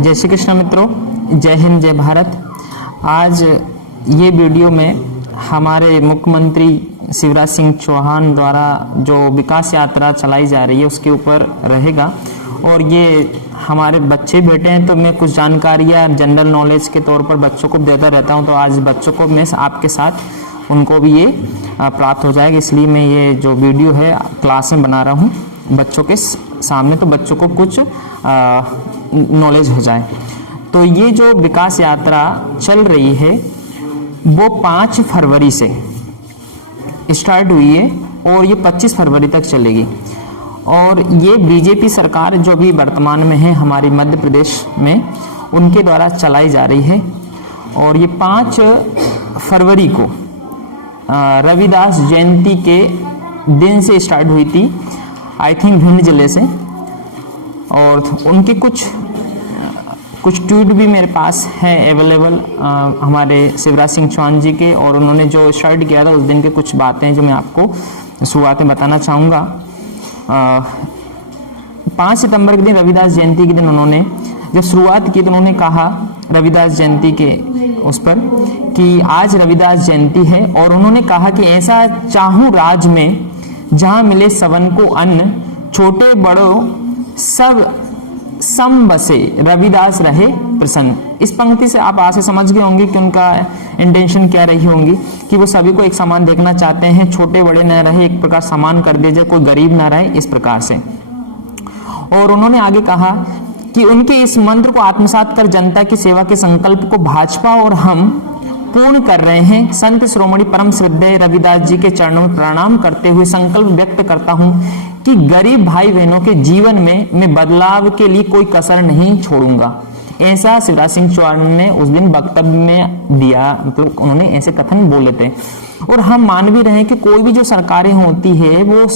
जय श्री कृष्ण मित्रों, जय हिंद, जय भारत। आज ये वीडियो में हमारे मुख्यमंत्री शिवराज सिंह चौहान द्वारा जो विकास यात्रा चलाई जा रही है उसके ऊपर रहेगा। और ये हमारे बच्चे बैठे हैं तो मैं कुछ जानकारियाँ जनरल नॉलेज के तौर पर बच्चों को देता रहता हूँ, तो आज बच्चों को मैं आपके साथ उनको भी ये प्राप्त हो जाएगा। इसलिए मैं ये जो वीडियो है क्लास में बना रहा हूँ बच्चों के सामने, तो बच्चों को कुछ नॉलेज हो जाए। तो ये जो विकास यात्रा चल रही है वो 5 फरवरी से स्टार्ट हुई है और ये 25 फरवरी तक चलेगी। और ये बीजेपी सरकार जो भी वर्तमान में है हमारी मध्य प्रदेश में, उनके द्वारा चलाई जा रही है। और ये 5 फरवरी को रविदास जयंती के दिन से स्टार्ट हुई थी, आई थिंक भिंड जिले से। और उनके कुछ ट्वीट भी मेरे पास है अवेलेबल हमारे शिवराज सिंह चौहान जी के, और उन्होंने जो स्टार्ट किया था उस दिन के कुछ बातें जो मैं आपको शुरुआत में बताना चाहूँगा। 5 सितंबर के दिन रविदास जयंती के दिन उन्होंने जब शुरुआत की तो उन्होंने कहा रविदास जयंती के उस पर कि आज रविदास जयंती है, और उन्होंने कहा कि ऐसा चाहूँ राज में जहाँ मिले सबन को अन्न, छोटे बड़ों सब सम बसे, रविदास रहे प्रसन्न। इस पंक्ति से आप आशा समझ गए होंगे कि उनका इंटेंशन क्या रही होंगी कि वो सभी को एक समान देखना चाहते हैं, छोटे बड़े न रहे, एक प्रकार समान कर दिया जाए, कोई गरीब ना रहे, इस प्रकार से। और उन्होंने आगे कहा कि उनके इस मंत्र को आत्मसात कर जनता की सेवा के संकल्प को भाजपा और हम पूर्ण कर रहे हैं। संत श्रोमणी परम श्रद्धेय रविदास जी के चरणों में प्रणाम करते हुए संकल्प व्यक्त करता हूं कि गरीब भाई बहनों के जीवन में मैं बदलाव के लिए कोई कसर नहीं छोड़ूंगा। ऐसा शिवराज सिंह चौहान ने उस दिन वक्तव्य में दिया, मतलब उन्होंने ऐसे कथन बोले थे। और हम मान भी रहे हैं कि कोई भी जो सरकारें होती है वो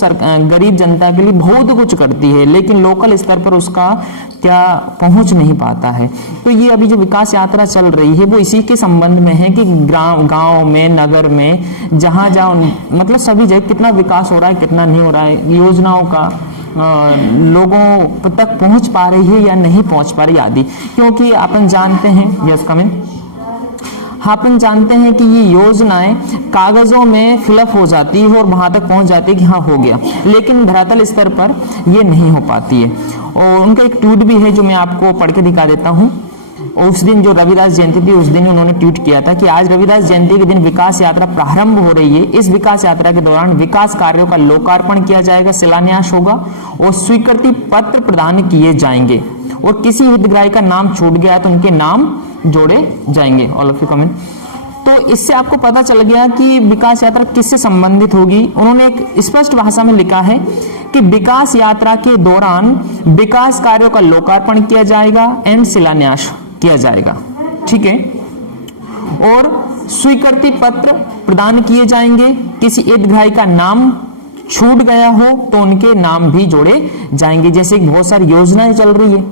गरीब जनता के लिए बहुत कुछ करती है, लेकिन लोकल स्तर पर उसका क्या पहुंच नहीं पाता है। तो ये अभी जो विकास यात्रा चल रही है वो इसी के संबंध में है कि गांव में, नगर में, जहां जहां मतलब सभी जगह कितना विकास हो रहा है, कितना नहीं हो रहा है, योजनाओं का लोगों तक पहुंच पा रही है या नहीं पहुंच पा रही आदि। क्योंकि अपन जानते हैं, यस कमिंग, अपन जानते हैं कि ये योजनाएं कागजों में फिलअप हो जाती है और वहां तक पहुंच जाती है कि हाँ हो गया, लेकिन धरातल स्तर पर ये नहीं हो पाती है। और उनका एक ट्वीट भी है जो मैं आपको पढ़ के दिखा देता हूँ। उस दिन जो रविदास जयंती थी उस दिन उन्होंने ट्वीट किया था कि आज रविदास जयंती के दिन विकास यात्रा प्रारंभ हो रही है। इस विकास यात्रा के दौरान विकास कार्यों का लोकार्पण किया जाएगा, शिलान्यास होगा और स्वीकृति पत्र प्रदान किए जाएंगे। और किसी हितग्राही का नाम छूट गया तो उनके नाम जोड़े जाएंगे। All of you comment. तो इससे आपको पता चल गया कि विकास यात्रा किससे संबंधित होगी। उन्होंने एक स्पष्ट भाषा में लिखा है कि विकास यात्रा के दौरान विकास कार्यों का लोकार्पण किया जाएगा एंड शिलान्यास किया जाएगा, ठीक है, और स्वीकृति पत्र प्रदान किए जाएंगे। किसी हितग्राही का नाम छूट गया हो तो उनके नाम भी जोड़े जाएंगे। जैसे बहुत सारी योजनाएं चल रही है,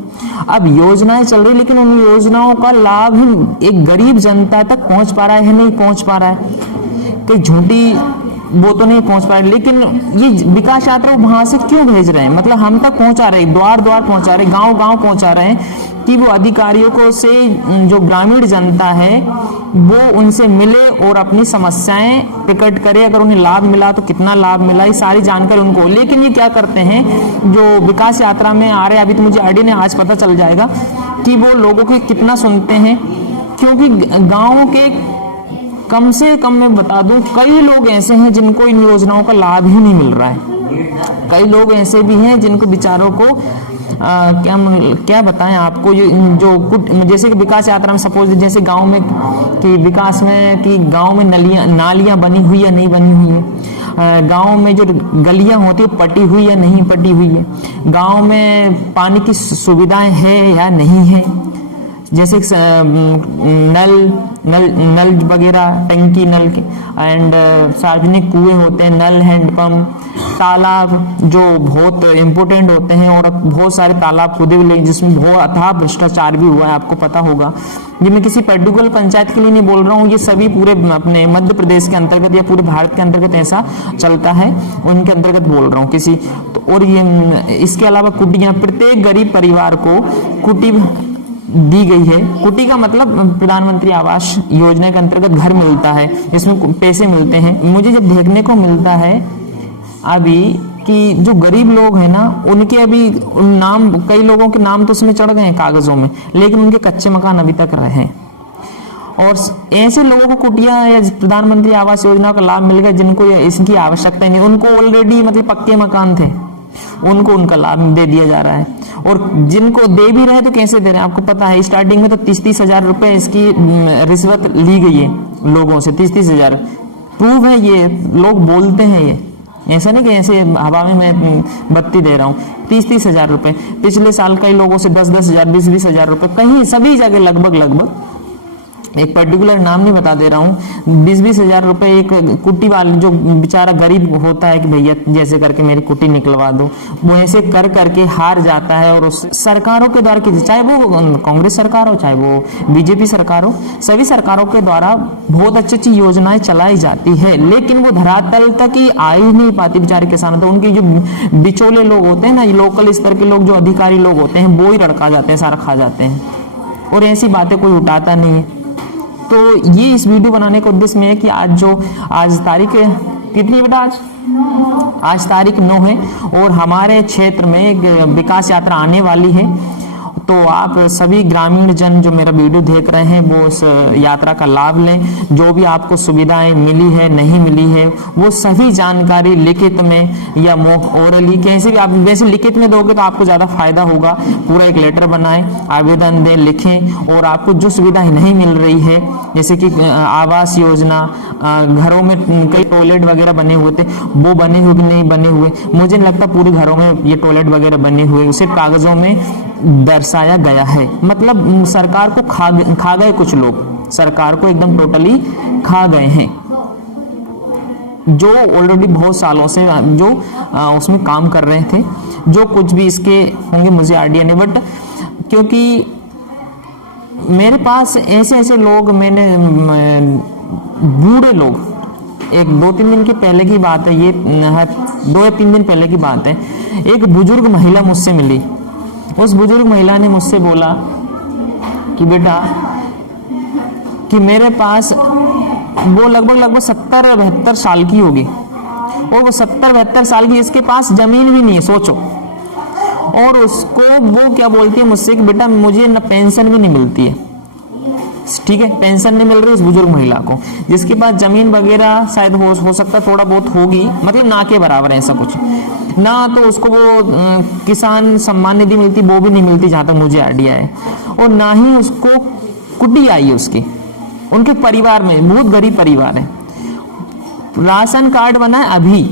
अब योजनाएं चल रही, लेकिन उन योजनाओं का लाभ एक गरीब जनता तक पहुंच पा रहा है, नहीं पहुंच पा रहा है, कई झूठी वो तो नहीं पहुंच पा रहे। लेकिन ये विकास यात्रा वहां से क्यों भेज रहे हैं, मतलब हम तक पहुंचा रहे, द्वार द्वार पहुंचा रहे, गांव गांव पहुंचा रहे हैं कि वो अधिकारियों को से जो ग्रामीण जनता है वो उनसे मिले और अपनी समस्याएं प्रकट करे। अगर उन्हें लाभ मिला तो कितना लाभ मिला, ये सारी जानकारी उनको। लेकिन ये क्या करते हैं जो विकास यात्रा में आ रहे हैं, अभी तो मुझे आईडी ने आज पता चल जाएगा कि वो लोगों के कितना सुनते हैं। क्योंकि गाँव के कम से कम मैं बता दूं कई लोग ऐसे हैं जिनको इन योजनाओं का लाभ ही नहीं मिल रहा है। कई लोग ऐसे भी हैं जिनको बेचारों को क्या बताएं आपको, जो जैसे कि विकास यात्रा में सपोज जैसे गांव में कि विकास में कि गांव में नालियां बनी हुई या नहीं बनी हुई है, गांव में जो गलियां होती है पटी हुई या नहीं पटी हुई है, गांव में पानी की सुविधाएं है या नहीं है, जैसे नल वगैरह, टंकी नल के एंड सार्वजनिक कुएं होते हैं, नल, हैंडपंप, तालाब जो बहुत इंपोर्टेंट होते हैं। और बहुत सारे तालाब खुदे हुए जिसमें बहुत अथाह भ्रष्टाचार भी हुआ है, आपको पता होगा। ये मैं किसी पर्टिकुलर पंचायत के लिए नहीं बोल रहा हूँ, ये सभी पूरे अपने मध्य प्रदेश के अंतर्गत या पूरे भारत के अंतर्गत ऐसा चलता है, उनके अंतर्गत बोल रहा हूँ किसी तो। और ये इसके अलावा कुटियां, प्रत्येक गरीब परिवार को कुटी दी गई है। कुटी का मतलब प्रधानमंत्री आवास योजना के अंतर्गत घर मिलता है, इसमें पैसे मिलते हैं। मुझे जब देखने को मिलता है अभी कि जो गरीब लोग हैं ना, उनके अभी नाम, कई लोगों के नाम तो उसमें चढ़ गए हैं कागजों में, लेकिन उनके कच्चे मकान अभी तक रहे हैं। और ऐसे लोगों को कुटिया या प्रधानमंत्री आवास योजना का लाभ मिल गया जिनको इसकी आवश्यकता नहीं, उनको ऑलरेडी मतलब पक्के मकान थे, उनको उनका लाभ दे दिया जा रहा है। और जिनको दे भी रहे तो कैसे दे रहे हैं आपको पता है, स्टार्टिंग में तो 30-30 हजार रुपए इसकी रिश्वत ली गई है लोगों से। 30-30 हजार प्रूव है, ये लोग बोलते हैं, ये ऐसा नहीं कि ऐसे हवा में मैं बत्ती दे रहा हूँ। 30-30 हजार रुपए पिछले साल कई लोगों से 10-10 हजार 20-20 हजार रुपए, कहीं सभी जगह लगभग एक पर्टिकुलर नाम नहीं बता दे रहा हूँ, 20-20 हजार रुपए एक कुट्टी वाले जो बेचारा गरीब होता है कि भैया जैसे करके मेरी कुट्टी निकलवा दो, वो ऐसे कर करके हार जाता है। और उस सरकारों के द्वारा, चाहे वो कांग्रेस सरकार हो चाहे वो बीजेपी सरकार हो, सभी सरकारों के द्वारा बहुत अच्छी अच्छी योजनाएं चलाई जाती है, लेकिन वो धरातल तक ही आ ही नहीं पाती बेचारे किसानों। तो उनके जो बिचौले लोग होते हैं ना, लोकल स्तर के लोग, जो अधिकारी लोग होते हैं, वो ही रड़का जाते हैं, सारा खा जाते हैं, और ऐसी बातें कोई उठाता नहीं है। तो ये इस वीडियो बनाने का उद्देश्य में है कि आज तारीख कितनी है बेटा, आज तारीख 9 है और हमारे क्षेत्र में एक विकास यात्रा आने वाली है। तो आप सभी ग्रामीण जन जो मेरा वीडियो देख रहे हैं वो उस यात्रा का लाभ लें। जो भी आपको सुविधाएं मिली है, नहीं मिली है, वो सभी जानकारी लिखित में या ओरली, कैसे भी आप वैसे लिखित में दोगे तो आपको ज्यादा फायदा होगा। पूरा एक लेटर बनाएं, आवेदन दें, लिखें, और आपको जो सुविधाएं नहीं मिल रही है, जैसे कि आवास योजना, घरों में कई टॉयलेट वगैरह बने हुए थे, वो बने हुए कि नहीं बने हुए, मुझे नहीं लगता पूरे घरों में ये टॉयलेट वगैरह बने हुए, सिर्फ कागजों में दर्शाया गया है। मतलब सरकार को खा गए कुछ लोग, सरकार को एकदम टोटली खा गए हैं, जो ऑलरेडी बहुत सालों से जो उसमें काम कर रहे थे। जो कुछ भी इसके होंगे मुझे आइडिया नहीं, बट क्योंकि मेरे पास ऐसे लोग, मैंने बूढ़े लोग, एक 2-3 दिन के पहले की बात है, ये 2 या 3 दिन पहले की बात है, एक बुजुर्ग महिला मुझसे मिली। उस बुजुर्ग महिला ने मुझसे बोला कि बेटा कि मेरे पास, वो लगभग 70-72 साल की होगी, और वो 70-72 साल की, इसके पास जमीन भी नहीं है, सोचो। और उसको वो क्या बोलती है मुझसे कि बेटा मुझे न पेंशन भी नहीं मिलती है, ठीक है, पेंशन नहीं मिल रही उस बुजुर्ग महिला को, जिसके पास जमीन वगैरह शायद हो सकता है थोड़ा बहुत होगी, मतलब ना के बराबर है, ऐसा कुछ ना। तो उसको वो किसान सम्मान निधि मिलती, वो भी नहीं मिलती जहां तक मुझे आइडिया है, और ना ही उसको कुटी आई है उसकी। उनके परिवार में बहुत गरीब परिवार है, राशन कार्ड बना है अभी,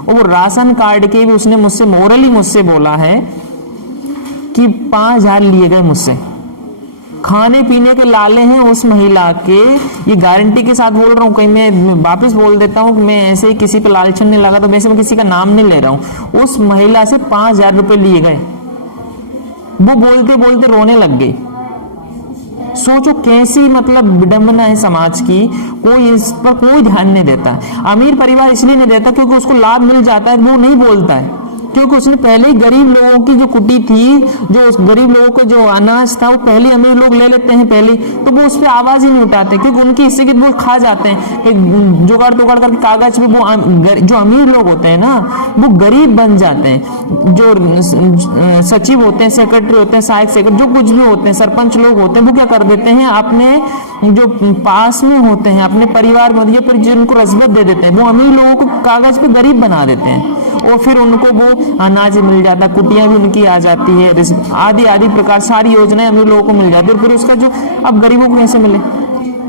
और वो राशन कार्ड के भी उसने मुझसे मोरली मुझसे बोला है कि 5,000 लिए गए मुझसे। खाने पीने के लाले हैं उस महिला के, ये गारंटी के साथ बोल रहा हूँ, कहीं मैं वापस बोल देता हूँ कि मैं ऐसे ही किसी पे लालचन नहीं लगा, तो वैसे मैं किसी का नाम नहीं ले रहा हूँ। उस महिला से 5,000 रुपए लिए गए, वो बोलते बोलते रोने लग गई। सोचो कैसी मतलब विडंबना है समाज की, कोई इस पर कोई ध्यान नहीं देता। अमीर परिवार इसलिए नहीं देता क्योंकि उसको लाभ मिल जाता है, वो नहीं बोलता है, क्योंकि उसने पहले ही गरीब लोगों की जो कुटी थी, जो उस गरीब लोगों को जो अनाज था, वो पहले अमीर लोग ले लेते हैं पहले, तो वो उस पर आवाज ही नहीं उठाते, क्योंकि उनके हिस्से की वो खा जाते हैं कि जुगाड़ तुगाड़ करके कागज पे। वो जो अमीर लोग होते हैं ना, वो गरीब बन जाते हैं। जो सचिव होते हैं, सेक्रेटरी होते हैं, सहायक सेक्रेटरी, जो कुछ भी होते हैं, सरपंच लोग होते हैं, वो क्या कर देते हैं, अपने जो पास में होते हैं, अपने परिवार में या फिर जिनको रस्बत दे देते हैं, वो अमीर लोगों को कागज पे गरीब बना देते हैं, और फिर उनको वो अनाज मिल जाता है, कुटियां भी उनकी आ जाती है, आदि प्रकार सारी योजनाएं अमीर लोगों को मिल जाती है। फिर उसका जो अब गरीबों को कैसे मिले?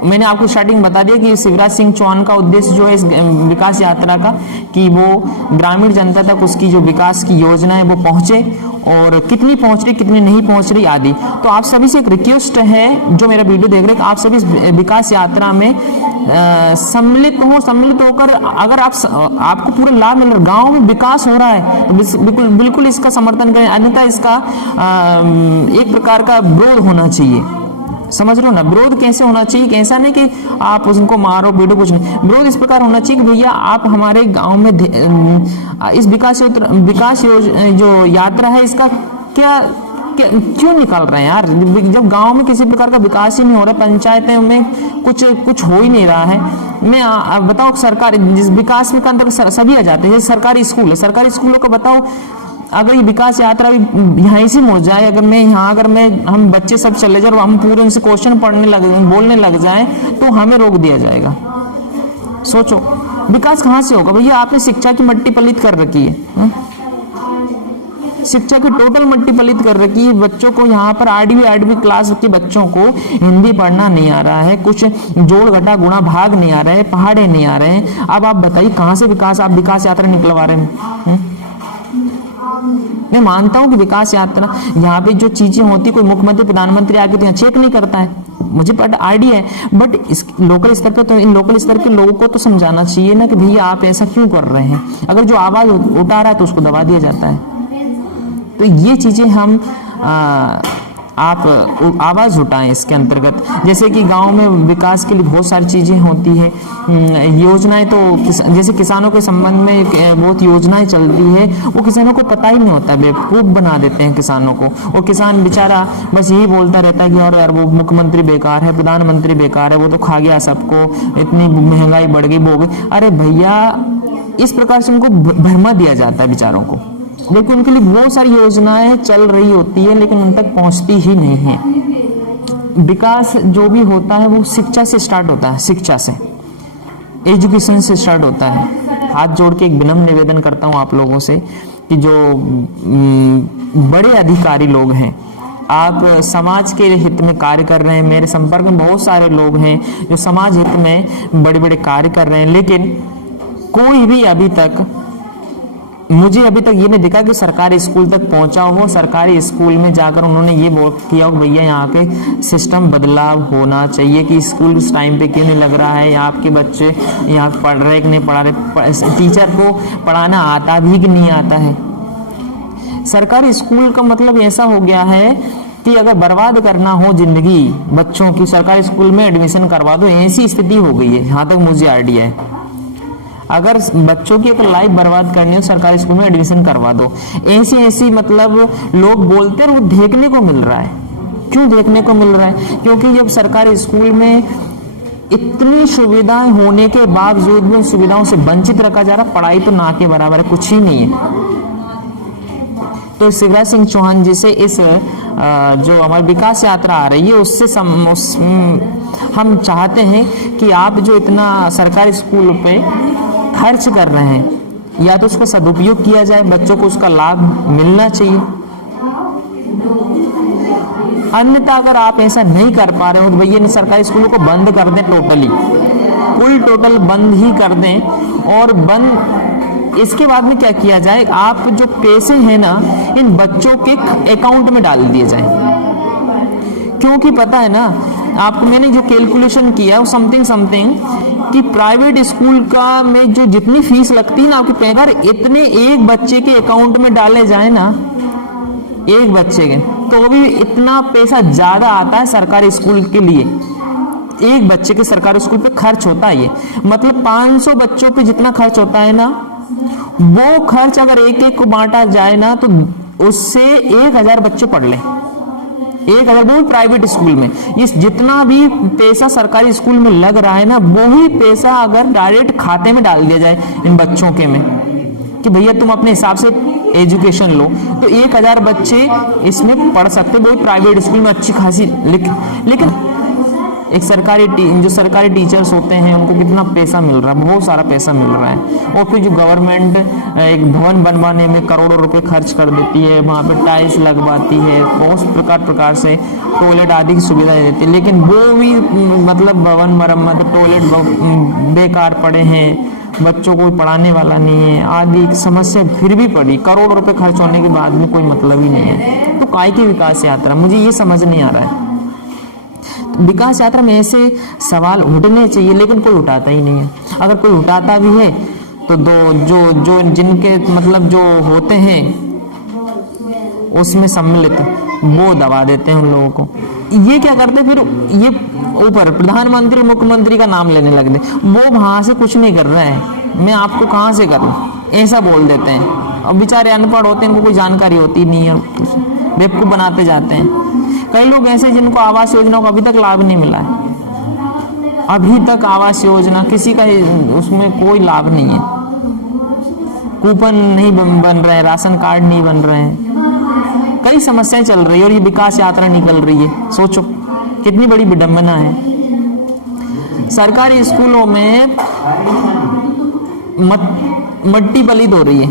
मैंने आपको स्टार्टिंग बता दिया कि शिवराज सिंह चौहान का उद्देश्य जो है इस विकास यात्रा का, कि वो ग्रामीण जनता तक उसकी जो विकास की योजना है वो पहुंचे, और कितनी पहुंच रही कितनी नहीं पहुंच रही आदि। तो आप सभी से एक रिक्वेस्ट है जो मेरा वीडियो देख रहे हैं, आप सभी इस विकास यात्रा में सम्मिलित होकर, अगर आपको पूरा लाभ मिल रहा है, गाँव में विकास हो रहा है, तो बिल्कुल इसका समर्थन करें, अन्यथा इसका एक प्रकार का विरोध होना चाहिए। समझ रहे हो ना? विरोध कैसे होना चाहिए? ऐसा नहीं कि आप उनको मारो पीटो, कुछ नहीं। विरोध इस प्रकार होना चाहिए कि भैया आप हमारे गांव में इस विकास जो यात्रा है इसका क्या क्यों निकाल रहे हैं यार? जब गांव में किसी प्रकार का विकास ही नहीं हो रहा, पंचायतें में कुछ हो ही नहीं रहा है। मैं बताओ, सरकार जिस विकास में अंतर्गत सभी आ जाते हैं, जैसे सरकारी स्कूल है, सरकारी स्कूलों का बताओ, अगर ये विकास यात्रा भी यहाँ से मुड़ जाए, अगर हम बच्चे सब चले जाए और हम पूरे उनसे क्वेश्चन बोलने लग जाए तो हमें रोक दिया जाएगा। सोचो विकास कहाँ से होगा भैया? आपने शिक्षा की मट्टी पलीत कर रखी है, शिक्षा की टोटल मट्टी पलीत कर रखी है। बच्चों को यहाँ पर 8वीं क्लास के बच्चों को हिंदी पढ़ना नहीं आ रहा है, कुछ जोड़ घटा गुणा भाग नहीं आ रहे, पहाड़े नहीं आ रहे हैं। अब आप बताइए कहाँ से आप विकास यात्रा निकलवा रहे हैं? मैं मानता हूं कि विकास यात्रा यहाँ पे जो चीजें होती, कोई मुख्यमंत्री प्रधानमंत्री आके तो यहाँ चेक नहीं करता है, मुझे बट आइडिया है, बट इस लोकल स्तर पे तो इन लोकल स्तर के लोगों को तो समझाना चाहिए ना कि भैया आप ऐसा क्यों कर रहे हैं। अगर जो आवाज उठा रहा है तो उसको दबा दिया जाता है। तो ये चीजें हम आप आवाज उठाएं इसके अंतर्गत। जैसे कि गांव में विकास के लिए बहुत सारी चीजें होती है, योजनाएं तो जैसे किसानों के संबंध में बहुत योजनाएं चलती है, वो किसानों को पता ही नहीं होता, बेवकूफ बना देते हैं किसानों को। और किसान बेचारा बस यही बोलता रहता है कि और यार वो मुख्यमंत्री बेकार है, प्रधानमंत्री बेकार है, वो तो खा गया सबको, इतनी महंगाई बढ़ गई, वो गई। अरे भैया इस प्रकार से उनको भरमा दिया जाता है बेचारों को। लेकिन उनके लिए बहुत सारी योजनाएं चल रही होती है लेकिन उन तक पहुंचती ही नहीं है। विकास जो भी होता है वो शिक्षा से स्टार्ट होता है, शिक्षा से, एजुकेशन से स्टार्ट होता है। हाथ जोड़ के एक विनम्र निवेदन करता हूं आप लोगों से कि जो बड़े अधिकारी लोग हैं, आप समाज के हित में कार्य कर रहे हैं। मेरे संपर्क में बहुत सारे लोग हैं जो समाज हित में बड़े बड़े कार्य कर रहे हैं, लेकिन कोई भी मुझे अभी तक ये नहीं दिखा कि सरकारी स्कूल तक पहुंचा हो, सरकारी स्कूल में जाकर उन्होंने ये किया हो भैया यहाँ के सिस्टम बदलाव होना चाहिए कि स्कूल इस टाइम पे क्यों नहीं लग रहा है, या आपके बच्चे यहाँ पढ़ रहे कि नहीं पढ़ा रहे, टीचर को पढ़ाना आता भी कि नहीं आता है। सरकारी स्कूल का मतलब ऐसा हो गया है कि अगर बर्बाद करना हो जिंदगी बच्चों की, सरकारी स्कूल में एडमिशन करवा दो, ऐसी स्थिति हो गई है। यहाँ तक मुझे आइडिया है, अगर बच्चों की एक लाइफ बर्बाद करनी हो सरकारी स्कूल में एडमिशन करवा दो। ऐसी मतलब लोग बोलते हैं और वो देखने को मिल रहा है। क्यों देखने को मिल रहा है? क्योंकि जब सरकारी स्कूल में इतनी सुविधाएं होने के बावजूद भी उन सुविधाओं से वंचित रखा जा रहा, पढ़ाई तो ना के बराबर है, कुछ ही नहीं है। तो शिवराज सिंह चौहान जी से इस जो हमारी विकास यात्रा आ रही है उससे हम चाहते हैं कि आप जो इतना सरकारी स्कूल पे खर्च कर रहे हैं, या तो उसका सदुपयोग किया जाए, बच्चों को उसका लाभ मिलना चाहिए। अन्यथा अगर आप ऐसा नहीं कर पा रहे हो तो भैया सरकारी स्कूलों को बंद कर दें, टोटल बंद ही कर दें। और इसके बाद में क्या किया जाए, आप जो पैसे हैं ना इन बच्चों के अकाउंट में डाल दिए जाए। क्योंकि पता है ना आपको, मैंने जो कैलकुलेशन किया वो समथिंग कि प्राइवेट स्कूल का में जो जितनी फीस लगती है ना आपके, अगर इतने एक बच्चे के अकाउंट में डाले जाए ना, एक बच्चे के, तो भी इतना पैसा ज्यादा आता है सरकारी स्कूल के लिए। एक बच्चे के सरकारी स्कूल पे खर्च होता है, ये मतलब 500 बच्चों पे जितना खर्च होता है ना, वो खर्च अगर एक को बांटा जाए ना तो उससे 1000 बच्चे पढ़ लें। 1000 वो प्राइवेट स्कूल में, ये जितना भी पैसा सरकारी स्कूल में लग रहा है ना, वो ही पैसा अगर डायरेक्ट खाते में डाल दिया जाए इन बच्चों के में कि भैया तुम अपने हिसाब से एजुकेशन लो, तो 1000 बच्चे इसमें पढ़ सकते, वो प्राइवेट स्कूल में अच्छी खासी। लेकिन एक जो सरकारी टीचर्स होते हैं उनको कितना पैसा मिल रहा है, बहुत सारा पैसा मिल रहा है। और फिर जो गवर्नमेंट एक भवन बनवाने में करोड़ों रुपए खर्च कर देती है, वहाँ पे टाइल्स लगवाती है, बहुत प्रकार से टॉयलेट आदि की सुविधाएं देती है, लेकिन वो भी मतलब भवन मरम्मत, टॉयलेट बेकार पड़े हैं, बच्चों को पढ़ाने वाला नहीं है, आदि समस्या फिर भी पड़ी। करोड़ों रुपए खर्च होने के बाद में कोई मतलब ही नहीं है। तो काय की विकास यात्रा, मुझे ये समझ नहीं आ रहा है। विकास यात्रा में ऐसे सवाल उठने चाहिए लेकिन कोई उठाता ही नहीं है। अगर कोई उठाता भी है तो जो जिनके मतलब जो होते हैं उसमें सम्मिलित, वो दबा देते हैं उन लोगों को। ये क्या करते फिर, ये ऊपर प्रधानमंत्री मुख्यमंत्री का नाम लेने लग गए, वो वहां से कुछ नहीं कर रहा है, मैं आपको कहां से करूं, ऐसा बोल देते हैं। और बेचारे अनपढ़ होते हैं, इनको कोई जानकारी होती नहीं है। बेवकूफ बनाते जाते हैं। कई लोग ऐसे जिनको आवास योजना का अभी तक लाभ नहीं मिला है, अभी तक आवास योजना किसी का उसमें कोई लाभ नहीं है, कूपन नहीं बन रहे हैं, राशन कार्ड नहीं बन रहे हैं, कई समस्याएं चल रही है और ये विकास यात्रा निकल रही है। सोचो कितनी बड़ी विडंबना है। सरकारी स्कूलों में मट्टी पलीद हो रही है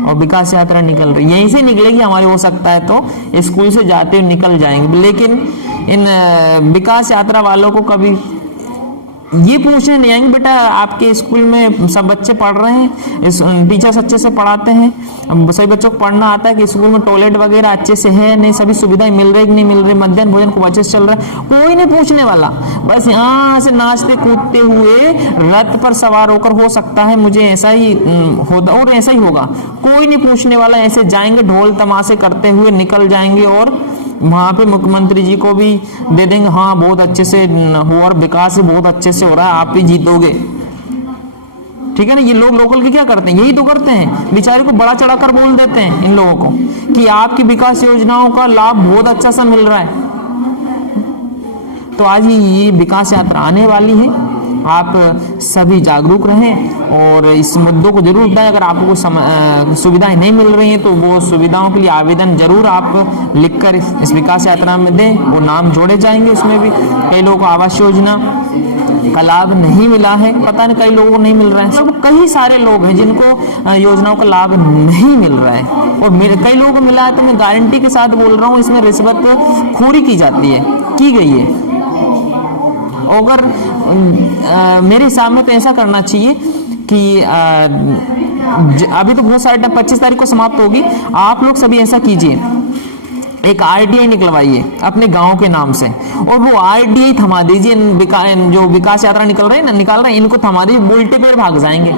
और विकास यात्रा निकल रही है। यहीं से निकलेगी हमारे, हो सकता है तो स्कूल से जाते हुए निकल जाएंगे, लेकिन इन विकास यात्रा वालों को कभी ये पूछने नहीं आएंगे बेटा आपके स्कूल में सब बच्चे पढ़ रहे हैं, टीचर्स अच्छे से पढ़ाते हैं, सभी बच्चों को पढ़ना आता है कि स्कूल में टॉयलेट वगैरह अच्छे से है नहीं, सभी सुविधाएं मिल रही कि नहीं मिल रही, मध्याह्न भोजन खूब अच्छे से चल रहा है, कोई नहीं पूछने वाला। बस यहाँ से नाचते कूदते हुए रथ पर सवार होकर, हो सकता है मुझे ऐसा ही होता और ऐसा ही होगा, कोई नहीं पूछने वाला, ऐसे जाएंगे ढोल तमाशे करते हुए निकल जाएंगे और वहां पे मुख्यमंत्री जी को भी दे देंगे, हाँ बहुत अच्छे से हो और विकास बहुत अच्छे से हो रहा है, आप ही जीतोगे। ठीक है ना। ये लोग लोकल के क्या करते हैं, यही तो करते हैं, बेचारे को बड़ा चढ़ाकर बोल देते हैं इन लोगों को कि आपकी विकास योजनाओं का लाभ बहुत अच्छा सा मिल रहा है। तो आज ये विकास यात्रा आने वाली है, आप सभी जागरूक रहें और इस मुद्दों को जरूर उठाएं। अगर आपको सुविधाएं नहीं मिल रही हैं तो वो सुविधाओं के लिए आवेदन जरूर आप लिखकर इस विकास यात्रा में दें, वो नाम जोड़े जाएंगे। उसमें भी कई लोगों को आवास योजना का लाभ नहीं मिला है, पता नहीं कई लोगों को नहीं मिल रहा है, सब कई सारे लोग हैं जिनको योजनाओं का लाभ नहीं मिल रहा है और कई लोगों को मिला है। तो मैं गारंटी के साथ बोल रहा हूँ इसमें रिश्वत खोरी की जाती है, की गई है। अगर मेरे हिसाब में तो ऐसा करना चाहिए कि अभी तो बहुत सारे 25 तारीख को समाप्त होगी, आप लोग सभी ऐसा कीजिए, एक आरटीआई निकलवाइए अपने गांव के नाम से और वो आरटीआई थमा दीजिए। जो विकास यात्रा निकल रहे हैं इनको थमा दीजिए, उल्टे पैर भाग जाएंगे,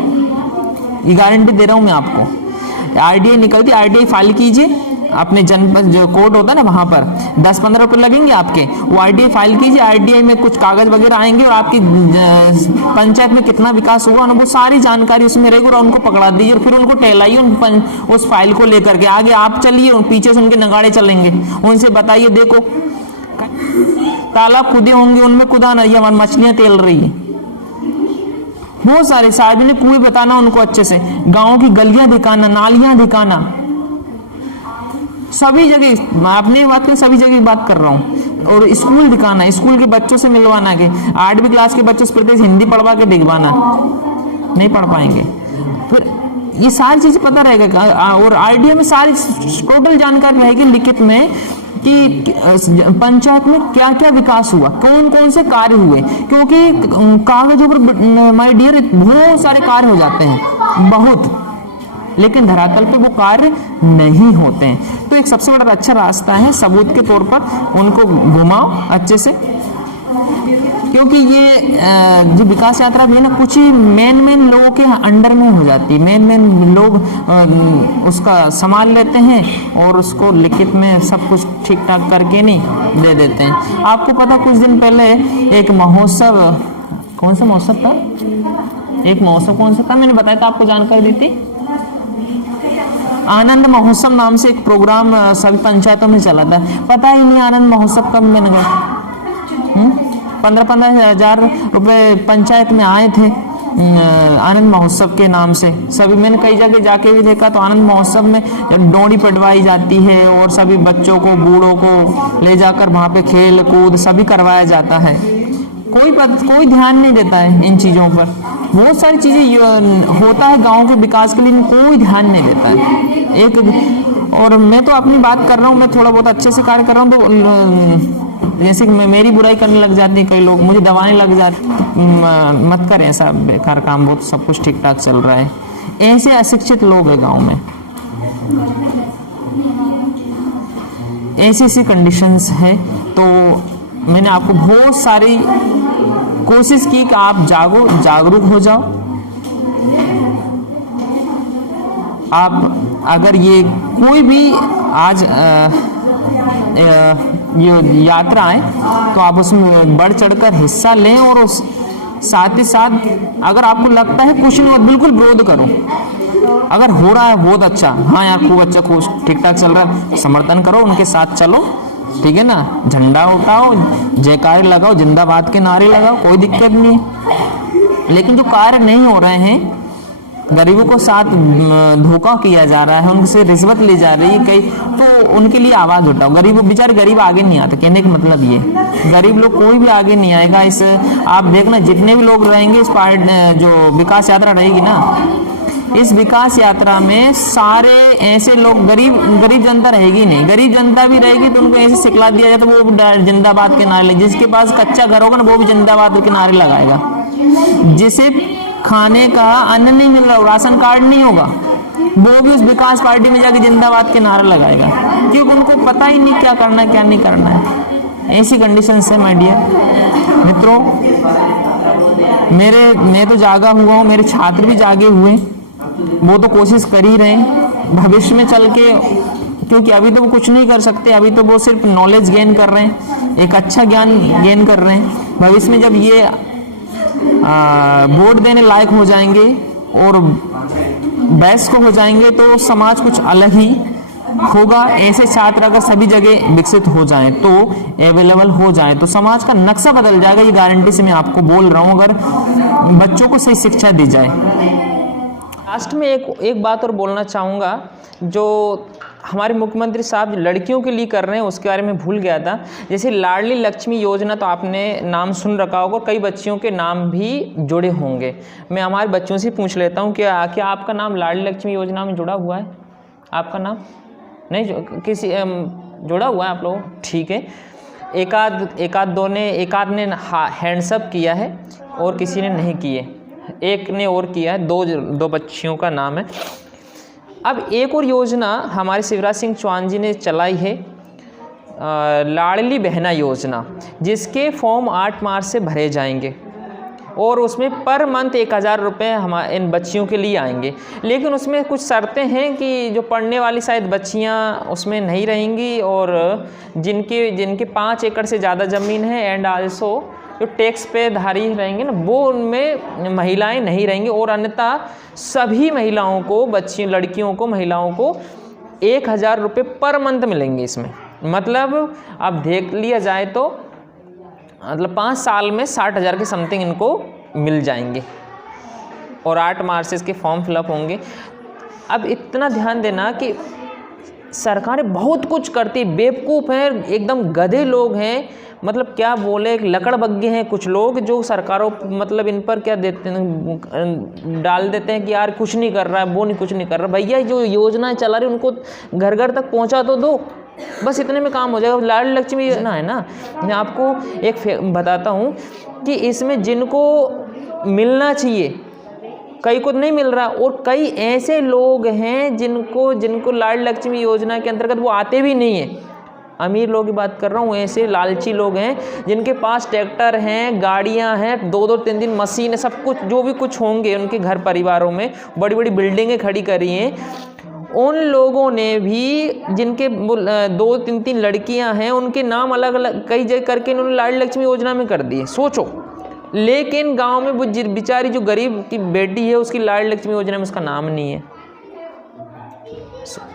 ये गारंटी दे रहा हूं मैं आपको। आरटीआई निकलती, आरटीआई फाइल कीजिए अपने जनपद, जो कोर्ट होता है ना वहां पर 10-15 रुपए लगेंगे आपके, वो आरटीआई फाइल कीजिए। आरटीआई में कुछ कागज वगैरह आएंगे और आपकी पंचायत में कितना विकास हुआ ना वो सारी जानकारी उसमें रहेगी और उनको पकड़ा दीजिए और फिर उनको टहलाइए उस फाइल को लेकर के आगे आप चलिए, पीछे से उनके नगाड़े चलेंगे, उनसे बताइए देखो तालाब खुदे होंगे उनमें खुदा नहीं, हमारी मछलियां तैर रही है, बहुत सारे सार्वजनिक कुएं बताना उनको अच्छे से, गाँव की गलियां दिखाना, नालियां दिखाना, सभी जगह अपनी बात कर, सभी जगह बात कर रहा हूँ। और स्कूल दिखाना, स्कूल के बच्चों से मिलवाना के 8वीं क्लास के बच्चों से प्रत्येक हिंदी पढ़वा के दिखवाना, नहीं पढ़ पाएंगे। फिर ये सारी चीजें पता रहेगा और आरटीआई में सारी टोटल जानकारी रहेगी लिखित में कि पंचायत में क्या क्या विकास हुआ, कौन कौन से कार्य हुए, क्योंकि कागजों पर माय डियर बहुत सारे कार्य हो जाते हैं बहुत, लेकिन धरातल पे वो कार्य नहीं होते हैं। तो एक सबसे बड़ा अच्छा रास्ता है सबूत के तौर पर उनको घुमाओ अच्छे से, क्योंकि ये जो विकास यात्रा भी है ना कुछ ही मेन लोगों के अंडर में हो जाती है, मेन लोग उसका संभाल लेते हैं और उसको लिखित में सब कुछ ठीक ठाक करके नहीं दे देते हैं। आपको पता कुछ दिन पहले एक महोत्सव, कौन सा महोत्सव था, एक महोत्सव कौन सा था मैंने बताया था आपको, जानकारी दी थी, आनंद महोत्सव नाम से एक प्रोग्राम सभी पंचायतों में चला था। पता ही नहीं आनंद महोत्सव कब मैंने गया, 15-15 हजार रुपए पंचायत में आए थे आनंद महोत्सव के नाम से। सभी मैंने कई जगह जाके भी देखा तो आनंद महोत्सव में डोरी पटवाई जाती है और सभी बच्चों को, बूढ़ों को ले जाकर वहां पे खेल कूद सभी करवाया जाता है। कोई ध्यान नहीं देता है इन चीजों पर, बहुत सारी चीजें होता है गांव के विकास के लिए, कोई ध्यान नहीं देता है एक। और मैं तो अपनी बात कर रहा हूँ, मैं थोड़ा बहुत अच्छे से कार्य कर रहा हूँ तो जैसे कि मेरी बुराई करने लग जाती है कई लोग, मुझे दबाने लग जाते, मत कर ऐसा बेकार काम, बहुत सब कुछ ठीक ठाक चल रहा है। ऐसे अशिक्षित लोग हैं गांव में, ऐसी कंडीशंस है। तो मैंने आपको बहुत सारी कोशिश की कि आप जागरूक हो जाओ। आप अगर ये कोई भी आज ये यात्रा है तो आप उसमें बढ़ चढ़कर हिस्सा लें और उस साथ ही साथ अगर आपको लगता है कुछ नहीं बिल्कुल विरोध करो, अगर हो रहा है बहुत अच्छा, हाँ यार खूब अच्छा, खूब ठीक ठाक चल रहा है, समर्थन करो, उनके साथ चलो, ठीक है ना, झंडा उठाओ, जयकारे लगाओ, जिंदाबाद के नारे लगाओ, कोई दिक्कत नहीं है। लेकिन जो कार्य नहीं हो रहे हैं, गरीबों को साथ धोखा किया जा रहा है, उनसे रिश्वत ली जा रही है कई, तो उनके लिए आवाज उठाओ। गरीब बेचारे गरीब आगे नहीं आते, कहने का मतलब ये गरीब लोग कोई भी आगे नहीं आएगा। इस आप देखना जितने भी लोग रहेंगे इस पार्टी जो विकास यात्रा रहेगी ना, इस विकास यात्रा में सारे ऐसे लोग गरीब जनता रहेगी नहीं। गरीब जनता भी रहेगी तो उनको ऐसे सिखला दिया जाए तो वो जिंदाबाद के नारे, जिसके पास कच्चा घर होगा ना वो भी जिंदाबाद के नारे लगाएगा। जिसे खाने का अन्न नहीं मिल रहा, राशन कार्ड नहीं होगा, वो भी उस विकास पार्टी में जाके जिंदाबाद के नारा लगाएगा, क्योंकि उनको पता ही नहीं क्या करना है क्या नहीं करना है। ऐसी कंडीशन है माय डियर मित्रों। मैं तो जागा हुआ हूँ, मेरे छात्र भी जागे हुए, वो तो कोशिश कर ही रहे हैं भविष्य में चल के, क्योंकि अभी तो वो कुछ नहीं कर सकते, अभी तो वो सिर्फ नॉलेज गेन कर रहे हैं, एक अच्छा ज्ञान गेन कर रहे हैं। भविष्य में जब ये वोट देने लायक हो जाएंगे और वयस्क हो जाएंगे तो समाज कुछ अलग ही होगा। ऐसे छात्र अगर सभी जगह विकसित हो जाएं तो अवेलेबल हो जाएं तो समाज का नक्शा बदल जाएगा। ये गारंटी से मैं आपको बोल रहा हूं, अगर बच्चों को सही शिक्षा दी जाए। लास्ट में एक बात और बोलना चाहूँगा, जो हमारे मुख्यमंत्री साहब लड़कियों के लिए कर रहे हैं उसके बारे में भूल गया था। जैसे लाडली लक्ष्मी योजना तो आपने नाम सुन रखा होगा, कई बच्चियों के नाम भी जुड़े होंगे। मैं हमारे बच्चों से पूछ लेता हूँ कि क्या आपका नाम लाडली लक्ष्मी योजना में जुड़ा हुआ है? आपका नाम नहीं किसी जुड़ा हुआ है आप लोग? ठीक है, एक आध ने हैंड्सअप किया है और किसी ने नहीं किए, एक ने और किया है, दो बच्चियों का नाम है। अब एक और योजना हमारे शिवराज सिंह चौहान जी ने चलाई है, लाडली बहना योजना, जिसके फॉर्म 8 मार्च से भरे जाएंगे और उसमें पर मंथ 1000 रुपये हमारे इन बच्चियों के लिए आएंगे। लेकिन उसमें कुछ शर्तें हैं कि जो पढ़ने वाली शायद बच्चियां उसमें नहीं रहेंगी और जिनके 5 एकड़ से ज़्यादा ज़मीन है एंड आल्सो जो टैक्स पे धारी रहेंगे ना, वो उनमें महिलाएं नहीं रहेंगी। और अन्यथा सभी महिलाओं को, बच्चियों, लड़कियों को, महिलाओं को 1000 रुपये पर मंथ मिलेंगे इसमें। मतलब अब देख लिया जाए तो मतलब 5 साल में 60,000 के समथिंग इनको मिल जाएंगे और 8 मार्च से इसके फॉर्म फिलअप होंगे। अब इतना ध्यान देना कि सरकारें बहुत कुछ करती, बेवकूफ़ हैं, एकदम गधे लोग हैं, मतलब क्या बोले, एक लकड़बग्गे हैं कुछ लोग जो सरकारों मतलब इन पर क्या देते हैं, डाल देते हैं कि यार कुछ नहीं कर रहा है, वो नहीं कुछ नहीं कर रहा। भैया जो योजनाएं चला रही उनको घर घर तक पहुंचा तो दो, बस इतने में काम हो जाएगा। लाडली लक्ष्मी योजना है ना, मैं आपको एक बताता हूँ कि इसमें जिनको मिलना चाहिए कई को नहीं मिल रहा, और कई ऐसे लोग हैं जिनको लाडली लक्ष्मी योजना के अंतर्गत वो आते भी नहीं है। अमीर लोग की बात कर रहा हूँ, ऐसे लालची लोग हैं जिनके पास ट्रैक्टर हैं, गाड़ियाँ हैं, 2-2 3-3 मशीन है, सब कुछ जो भी कुछ होंगे उनके घर परिवारों में, बड़ी बड़ी बिल्डिंगें खड़ी करी हैं। उन लोगों ने भी जिनके 2-3 लड़कियां हैं उनके नाम अलग अलग कई जगह करके इन्होंने लाडली लक्ष्मी योजना में कर दिए, सोचो। लेकिन गांव में वो बेचारी जो गरीब की बेटी है उसकी लाडली लक्ष्मी योजना में उसका नाम नहीं है।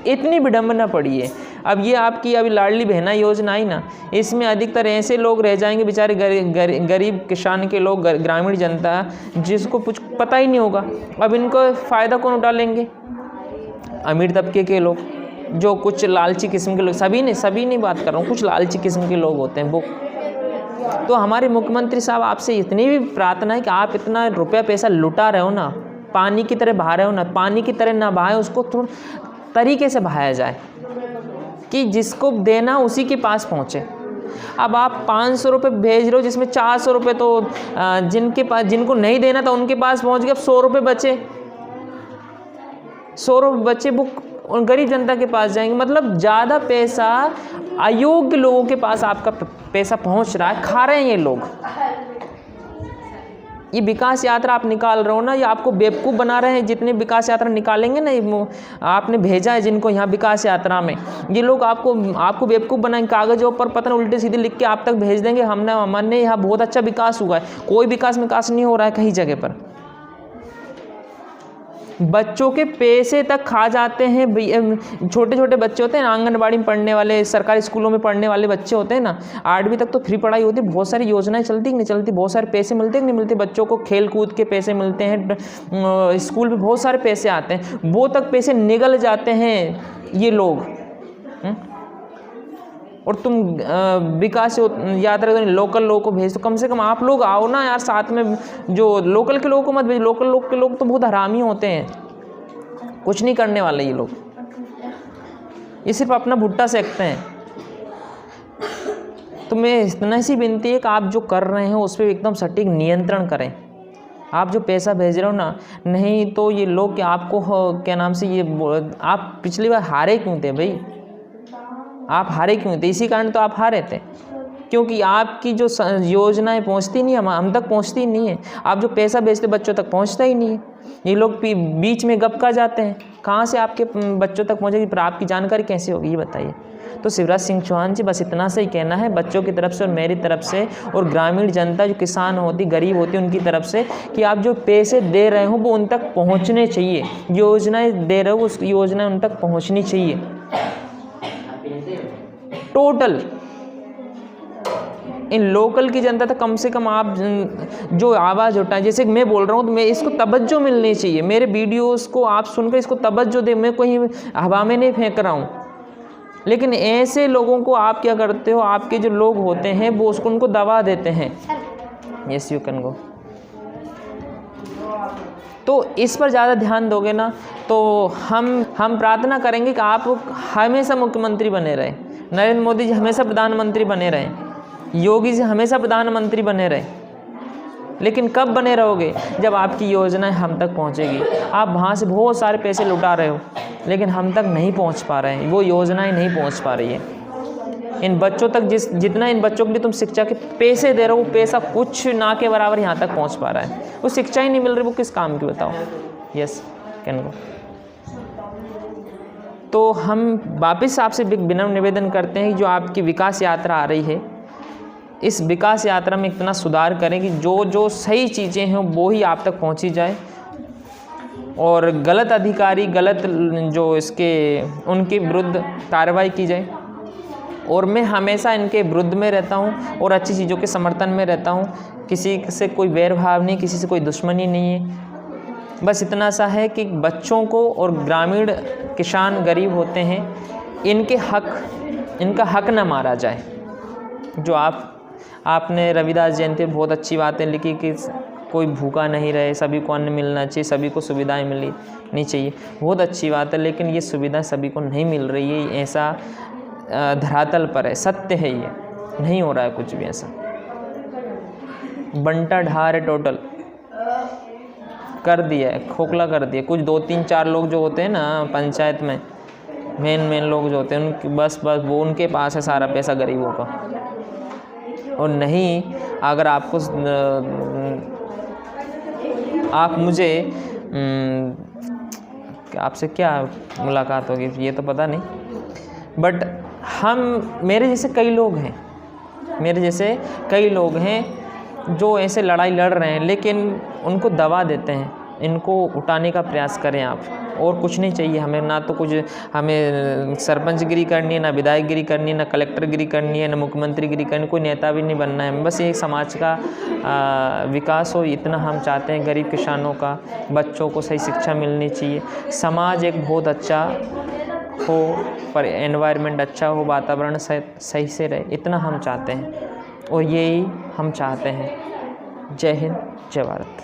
इतनी विडंबना पड़ी है। अब ये आपकी अभी लाडली बहना योजना आई ना, इसमें अधिकतर ऐसे लोग रह जाएंगे बेचारे गरीब किसान के लोग, ग्रामीण जनता जिसको कुछ पता ही नहीं होगा। अब इनको फ़ायदा कौन उठा लेंगे? अमीर तबके के लोग, जो कुछ लालची किस्म के लोग, सभी नहीं बात कर रहा हूँ, कुछ लालची किस्म के लोग होते हैं वो। तो हमारे मुख्यमंत्री साहब आपसे इतनी भी प्रार्थना है कि आप इतना रुपया पैसा लुटा रहे हो ना, पानी की तरह बहा रहे हो ना, पानी की तरह ना बहाए, उसको थोड़ा तरीके से बहाया जाए कि जिसको देना उसी के पास पहुँचे। अब आप 500 रुपये भेज रहे हो जिसमें 400 रुपये तो जिनको नहीं देना था उनके पास पहुँच गए, अब 100 रुपये बचे, 100 रुपये बचे वो गरीब जनता के पास जाएंगे। मतलब ज़्यादा पैसा अयोग्य लोगों के पास आपका पैसा पहुंच रहा है, खा रहे हैं ये लोग। ये विकास यात्रा आप निकाल रहे हो ना, ये आपको बेवकूफ़ बना रहे हैं। जितने विकास यात्रा निकालेंगे ना, आपने भेजा है जिनको यहाँ विकास यात्रा में, ये लोग आपको बेवकूफ़ बनाएंगे, कागज़ों पर पता नहीं उल्टे सीधे लिख के आप तक भेज देंगे, हमने यहाँ बहुत अच्छा विकास हुआ है। कोई विकास नहीं हो रहा है कहीं जगह पर। बच्चों के पैसे तक खा जाते हैं। छोटे छोटे बच्चे होते हैं ना, आंगनबाड़ी में पढ़ने वाले, सरकारी स्कूलों में पढ़ने वाले बच्चे होते हैं ना, 8वीं तक तो फ्री पढ़ाई होती है। बहुत सारी योजनाएं चलती कि नहीं चलती, बहुत सारे पैसे मिलते कि नहीं मिलते, बच्चों को खेल कूद के पैसे मिलते हैं, स्कूल में बहुत सारे पैसे आते हैं, वो तक पैसे निगल जाते हैं ये लोग। और तुम विकास यात्रा तो लोकल लोगों को भेज, तो कम से कम आप लोग आओ ना यार साथ में। जो लोकल के लोगों को मत भेज, लोकल लोग के लोग तो बहुत हरामी होते हैं, कुछ नहीं करने वाले ये लोग, ये सिर्फ अपना भुट्टा सेकते हैं। तो मैं इतना सी विनती है कि आप जो कर रहे हैं उस पर एकदम सटीक नियंत्रण करें। आप जो पैसा भेज रहे हो ना, नहीं तो ये लोग कि आपको क्या नाम से ये आप पिछली बार हारे क्यों थे भाई, आप हारे क्यों थे? इसी कारण तो आप हारे थे, क्योंकि आपकी जो योजनाएं पहुंचती नहीं, हम तक पहुंचती नहीं है। आप जो पैसा भेजते बच्चों तक पहुंचता ही नहीं है। ये लोग बीच में गपका जाते हैं, कहाँ से आपके बच्चों तक पहुंचेगी, पर आपकी जानकारी कैसे होगी ये बताइए। तो शिवराज सिंह चौहान जी, बस इतना सा ही कहना है बच्चों की तरफ से और मेरी तरफ से और ग्रामीण जनता जो किसान होती, गरीब होती, उनकी तरफ से कि आप जो पैसे दे रहे हो वो उन तक पहुँचने चाहिए। योजनाएँ दे रहे हो उस योजनाएँ उन तक पहुँचनी चाहिए। टोटल इन लोकल की जनता तक कम से कम आप जो आवाज़ उठाएं, जैसे मैं बोल रहा हूँ तो मैं इसको तवज्जो मिलनी चाहिए। मेरे वीडियोस को आप सुनकर इसको तवज्जो दे, मैं कोई हवा में नहीं फेंक रहा हूँ। लेकिन ऐसे लोगों को आप क्या करते हो, आपके जो लोग होते हैं वो उसको उनको दबा देते हैं। Yes you can go. तो इस पर ज़्यादा ध्यान दोगे ना तो हम प्रार्थना करेंगे कि आप हमेशा मुख्यमंत्री बने रहे, नरेंद्र मोदी जी हमेशा प्रधानमंत्री बने रहे, योगी जी हमेशा प्रधानमंत्री बने रहे। लेकिन कब बने रहोगे? जब आपकी योजनाएं हम तक पहुंचेगी। आप वहाँ से बहुत सारे पैसे लुटा रहे हो लेकिन हम तक नहीं पहुंच पा रहे हैं, वो योजनाएं नहीं पहुंच पा रही है इन बच्चों तक। जितना इन बच्चों के लिए तुम शिक्षा के पैसे दे रहे हो, वो पैसा कुछ ना के बराबर यहाँ तक पहुँच पा रहा है। वो शिक्षा ही नहीं मिल रही, वो किस काम की बताओ। Yes can go. तो हम वापस आपसे विनम्र निवेदन करते हैं कि जो आपकी विकास यात्रा आ रही है, इस विकास यात्रा में इतना सुधार करें कि जो सही चीज़ें हैं वो ही आप तक पहुंची जाए, और गलत अधिकारी, गलत जो इसके उनके विरुद्ध कार्रवाई की जाए। और मैं हमेशा इनके विरुद्ध में रहता हूँ और अच्छी चीज़ों के समर्थन में रहता हूँ। किसी से कोई वैरभाव नहीं, किसी से कोई दुश्मनी नहीं है। बस इतना सा है कि बच्चों को और ग्रामीण किसान गरीब होते हैं, इनका हक ना मारा जाए। जो आपने रविदास जयंती बहुत अच्छी बातें लिखी कि कोई भूखा नहीं रहे, सभी को अन्न मिलना चाहिए, सभी को सुविधाएं मिलनी चाहिए, बहुत अच्छी बात है। लेकिन ये सुविधा सभी को नहीं मिल रही है, ऐसा धरातल पर है, सत्य है, ये नहीं हो रहा है कुछ भी ऐसा। बंटा ढार है, टोटल कर दिया है, खोखला कर दिया। कुछ 2-3-4 लोग जो होते हैं ना पंचायत में, मेन लोग जो होते हैं, उनकी बस वो उनके पास है सारा पैसा गरीबों का। और नहीं, अगर आपको आप मुझे आपसे क्या मुलाकात होगी ये तो पता नहीं, बट मेरे जैसे कई लोग हैं जो ऐसे लड़ाई लड़ रहे हैं, लेकिन उनको दबा देते हैं। इनको उठाने का प्रयास करें आप, और कुछ नहीं चाहिए हमें। ना तो कुछ हमें सरपंचगिरी करनी है, ना विधायकगिरी करनी है, ना कलेक्टरगिरी करनी है, ना मुख्यमंत्रीगिरी करनी, कोई नेता भी नहीं बनना है। बस एक समाज का विकास हो, इतना हम चाहते हैं। गरीब किसानों का, बच्चों को सही शिक्षा मिलनी चाहिए, समाज एक बहुत अच्छा हो, पर एनवायरनमेंट अच्छा हो, वातावरण सही से रहे, इतना हम चाहते हैं और यही हम चाहते हैं। जय हिंद, जय भारत।